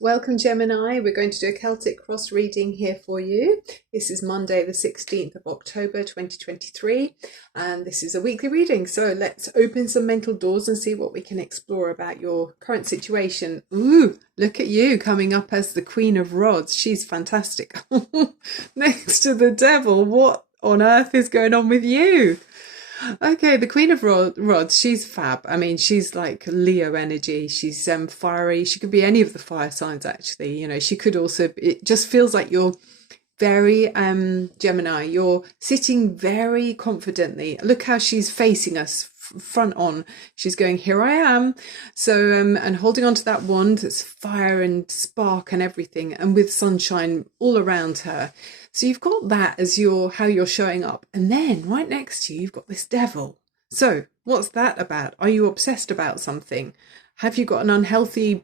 Welcome, Gemini. We're going to do a Celtic cross reading here for you. This is Monday, the 16th of October, 2023, and this is a weekly reading. So let's open some mental doors and see what we can explore about your current situation. Ooh, look at you coming up as the Queen of Rods. She's fantastic. Next to the Devil. What on earth is going on with you? Okay, the Queen of Rods, she's fab. I mean, she's like Leo energy. She's fiery. She could be any of the fire signs, actually. You know, she could also, it just feels like you're very Gemini. You're sitting very confidently. Look how she's facing us front on. She's going, here I am. So and holding on to that wand that's fire and spark and everything, and with sunshine all around her. So you've got that as how you're showing up. And then right next to you, you've got this Devil. So what's that about? Are you obsessed about something? Have you got an unhealthy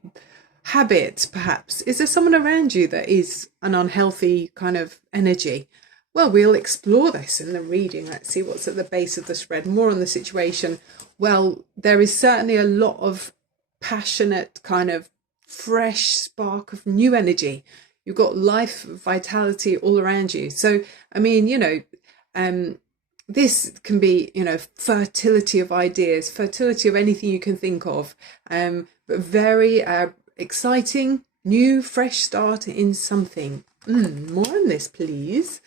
habit, perhaps? Is there someone around you that is an unhealthy kind of energy? Well, we'll explore this in the reading. Let's see what's at the base of the spread. More on the situation. Well, there is certainly a lot of passionate, kind of fresh spark of new energy. You've got life, vitality all around you. So, I mean, this can be, fertility of ideas, fertility of anything you can think of, but very exciting, new, fresh start in something. More on this, please.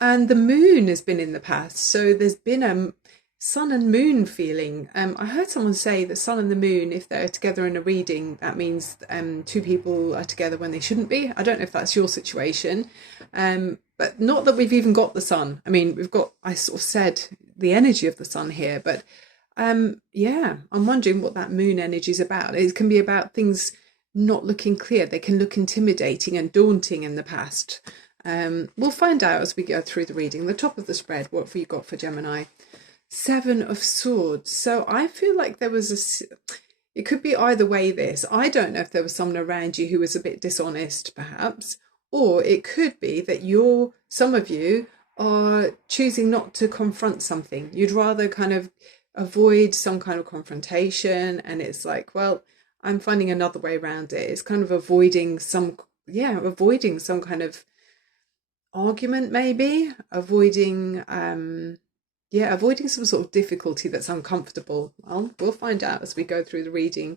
And the moon has been in the past. So there's been a sun and moon feeling. I heard someone say the sun and the moon, if they're together in a reading, that means two people are together when they shouldn't be. I don't know if that's your situation, but not that we've even got the sun. I mean, I sort of said the energy of the sun here, but yeah, I'm wondering what that moon energy is about. It can be about things not looking clear. They can look intimidating and daunting in the past. We'll find out as we go through the reading. The top of the spread, what have you got for Gemini? Seven of Swords. So I feel like it could be either way this. I don't know if there was someone around you who was a bit dishonest, perhaps, or it could be that some of you are choosing not to confront something. You'd rather kind of avoid some kind of confrontation, and it's like, well, I'm finding another way around it. It's kind of avoiding some kind of argument, maybe avoiding some sort of difficulty that's uncomfortable. Well, we'll find out as we go through the reading.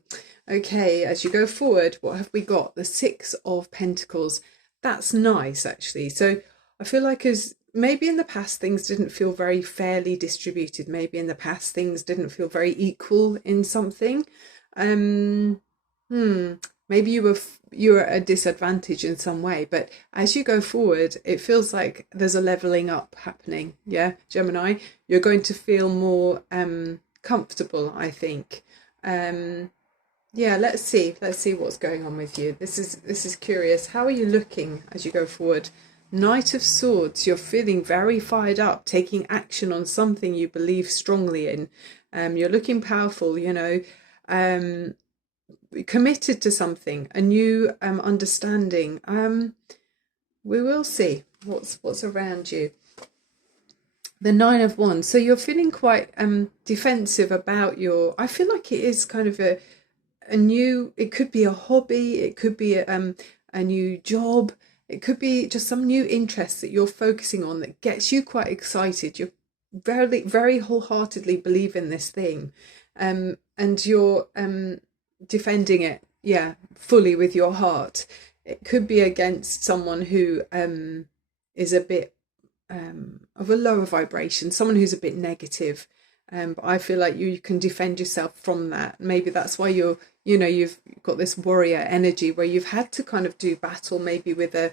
Okay, as you go forward, what have we got? The Six of Pentacles. That's nice, actually. So I feel like as maybe in the past things didn't feel very fairly distributed. Maybe in the past things didn't feel very equal in something. Maybe you were at a disadvantage in some way, but as you go forward, it feels like there's a leveling up happening. Yeah, Gemini, you're going to feel more comfortable, I think. Yeah, let's see what's going on with you. This is curious. How are you looking as you go forward? Knight of Swords, you're feeling very fired up, taking action on something you believe strongly in. You're looking powerful, committed to something, a new understanding. We will see what's around you. The Nine of Wands. So you're feeling quite defensive about I feel like it is kind of a new, it could be a hobby, it could be a new job, it could be just some new interest that you're focusing on that gets you quite excited. You're very, very wholeheartedly believe in this thing, and you're defending it, fully with your heart. It could be against someone who is a bit of a lower vibration, someone who's a bit negative, but I feel like you can defend yourself from that. Maybe that's why you've got this warrior energy where you've had to kind of do battle, maybe with a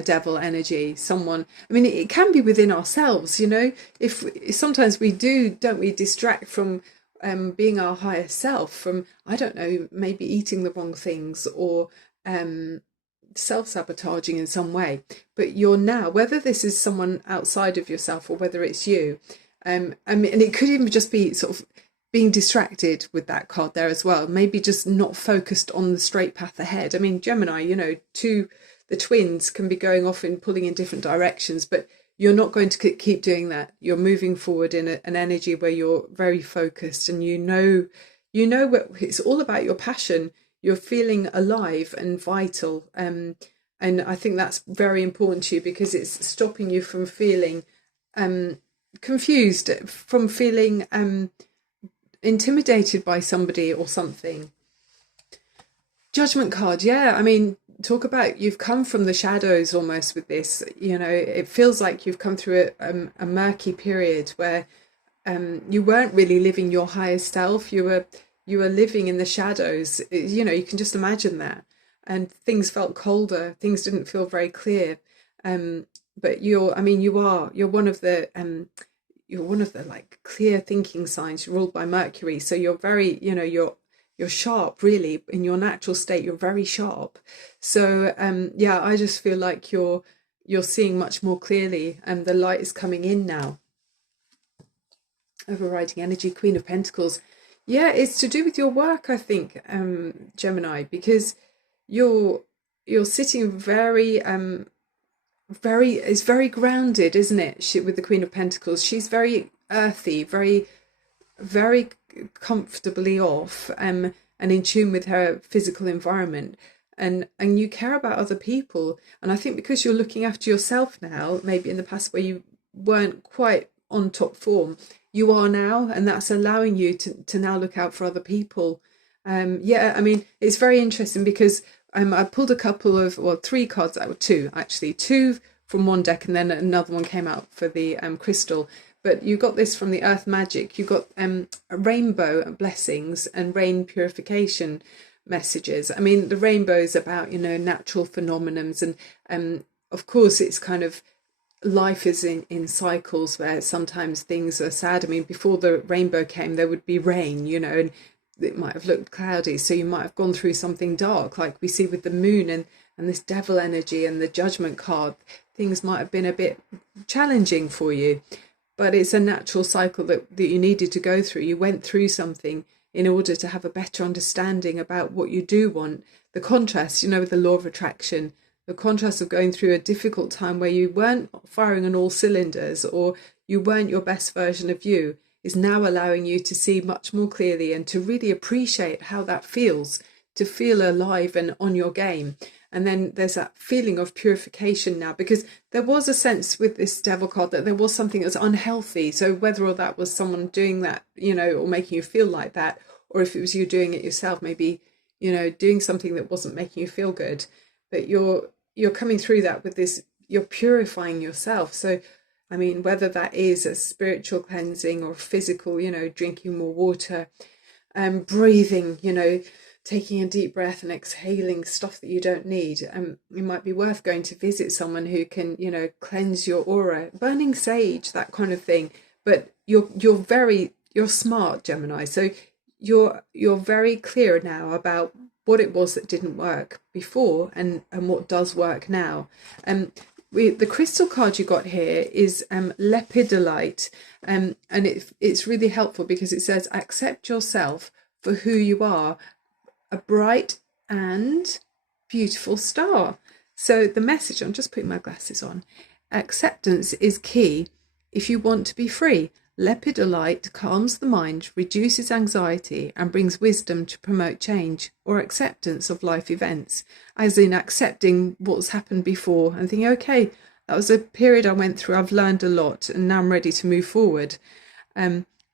devil energy. Someone, I mean, it can be within ourselves, if sometimes don't we distract from being our higher self, from, I don't know, maybe eating the wrong things or self-sabotaging in some way. But you're now, whether this is someone outside of yourself or whether it's you, I mean, and it could even just be sort of being distracted with that card there as well, maybe just not focused on the straight path ahead. I mean, Gemini, the twins can be going off and pulling in different directions, but you're not going to keep doing that. You're moving forward in an energy where you're very focused, and what it's all about, your passion. you're feeling alive and vital. And I think that's very important to you, because it's stopping you from feeling confused, from feeling intimidated by somebody or something. Judgment card, yeah. I mean, talk about, you've come from the shadows almost with this. You know, it feels like you've come through a murky period where you weren't really living your highest self. You were living in the shadows. You know, you can just imagine that. And things felt colder. Things didn't feel very clear. But you're one of the like clear thinking signs. You're ruled by Mercury, so you're very, you know, you're sharp, really. In your natural state, you're very sharp. So yeah, I just feel like you're seeing much more clearly, and the light is coming in now. Overriding energy, Queen of Pentacles. Yeah, it's to do with your work, I think, Gemini, because you're sitting very it's very grounded, isn't it? With the Queen of Pentacles, she's very earthy, very comfortably off, and in tune with her physical environment, and you care about other people. And I think because you're looking after yourself now, maybe in the past where you weren't quite on top form, you are now, and that's allowing you to now look out for other people. Yeah, I mean, it's very interesting because I pulled a couple of, well, three cards, two actually, two from one deck, and then another one came out for the crystal. But you got this from the Earth Magic. You got rainbow blessings and rain purification messages. I mean, the rainbow is about, you know, natural phenomenons, and of course it's kind of, life is in cycles where sometimes things are sad. I mean, before the rainbow came, there would be rain, you know, and it might have looked cloudy, so you might have gone through something dark, like we see with the moon and this devil energy and the judgment card. Things might have been a bit challenging for you, but it's a natural cycle that you needed to go through. You went through something in order to have a better understanding about what you do want. The contrast, you know, with the law of attraction, the contrast of going through a difficult time where you weren't firing on all cylinders, or you weren't your best version of you, is now allowing you to see much more clearly and to really appreciate how that feels, to feel alive and on your game. And then there's that feeling of purification now, because there was a sense with this devil card that there was something that was unhealthy. So whether or that was someone doing that, you know, or making you feel like that, or if it was you doing it yourself, maybe, you know, doing something that wasn't making you feel good. But you're coming through that with this, you're purifying yourself. So I mean, whether that is a spiritual cleansing or physical, you know, drinking more water, breathing, you know, taking a deep breath and exhaling stuff that you don't need. It might be worth going to visit someone who can, you know, cleanse your aura, burning sage, that kind of thing. But you're smart, Gemini. So you're very clear now about what it was that didn't work before, and what does work now. The crystal card you got here is lepidolite, and it's really helpful because it says accept yourself for who you are, a bright and beautiful star. So the message, I'm just putting my glasses on, acceptance is key if you want to be free. Lepidolite calms the mind, reduces anxiety, and brings wisdom to promote change or acceptance of life events, as in accepting what's happened before and thinking, okay, that was a period I went through, I've learned a lot, and now I'm ready to move forward.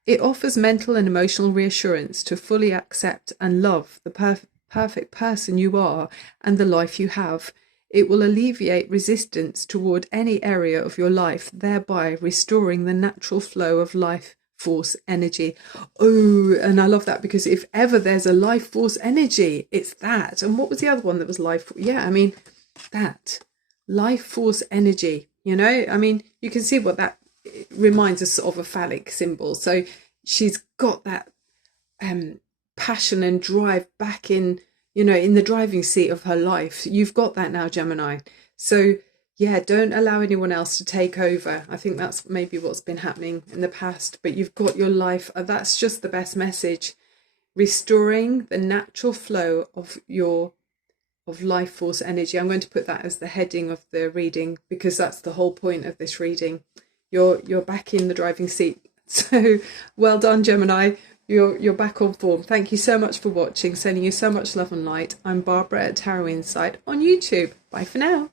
It offers mental and emotional reassurance to fully accept and love the perfect person you are and the life you have. It will alleviate resistance toward any area of your life, thereby restoring the natural flow of life force energy. Oh, and I love that, because if ever there's a life force energy, it's that. And what was the other one that was life? Yeah, I mean, that life force energy, you know, I mean, you can see what that reminds us of, a phallic symbol. So she's got that passion and drive back in, you know, in the driving seat of her life. You've got that now, Gemini. So yeah, don't allow anyone else to take over. I think that's maybe what's been happening in the past, but you've got your life. That's just the best message. Restoring the natural flow of life force energy. I'm going to put that as the heading of the reading, because that's the whole point of this reading. You're back in the driving seat. So well done, Gemini. you're back on form. Thank you so much for watching. Sending you so much love and light. I'm Barbara at Tarot Insight on YouTube. Bye for now.